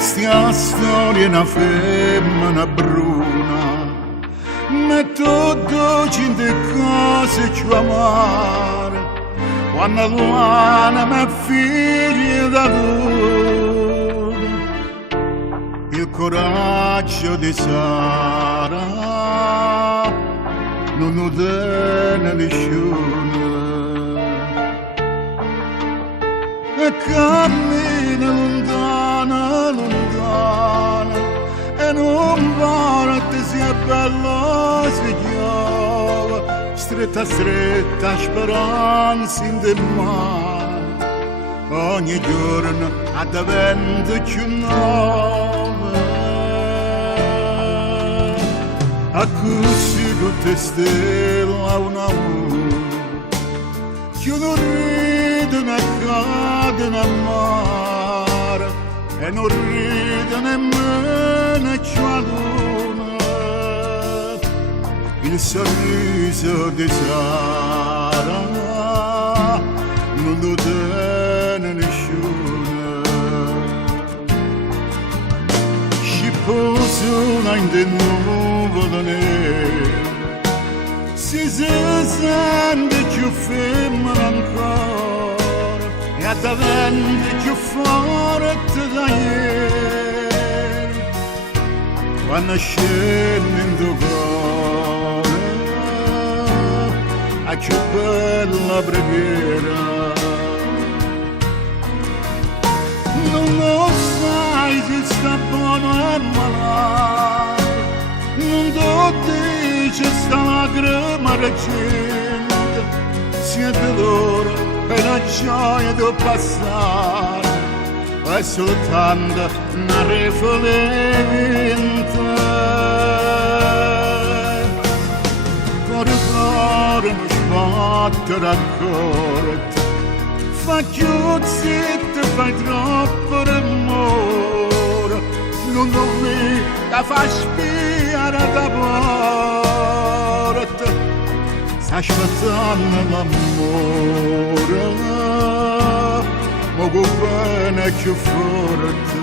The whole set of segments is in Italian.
Questa storia è una femmina bruna, ma tutto cinte cose ci amare, quando l'anima è figlia da luna. Il coraggio di Sara non lo tiene nessuno, e cammina lontana, lontana, e non parte sia bella si chiama, stretta, stretta, speranza in del mare, ogni giorno addavento più nuova, a così tutte stelle un amore, che non ridono e cadono a mare, e non ride nemmeno la luna. Il sorriso di Sara non lo tiene nessuno, ci posano in de nuvole nere, si sente più femmina ancora, e addavento più forte da ieri, quando scende in tuo cuore a più bella preghiera. Non lo sai se sta buono e malato, non lo dice sta lacrima recente, siete loro e la gioia del passato, è soltanto una rifletta. Cuore, cuore, non sbatte raccolta, fa chiud zitto, fai troppo rumore, non lo vedi, la fa spiare da porta, sta aspettando l'amore, ma con bene più forte.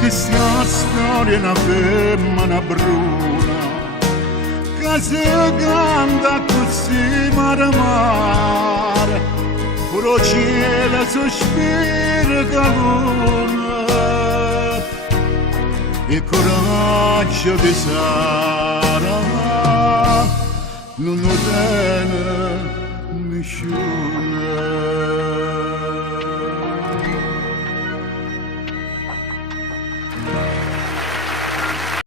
Questa storia è una femmina bruna, che si canta così mare mare, pure cielo sospira che luna. Il coraggio di Sara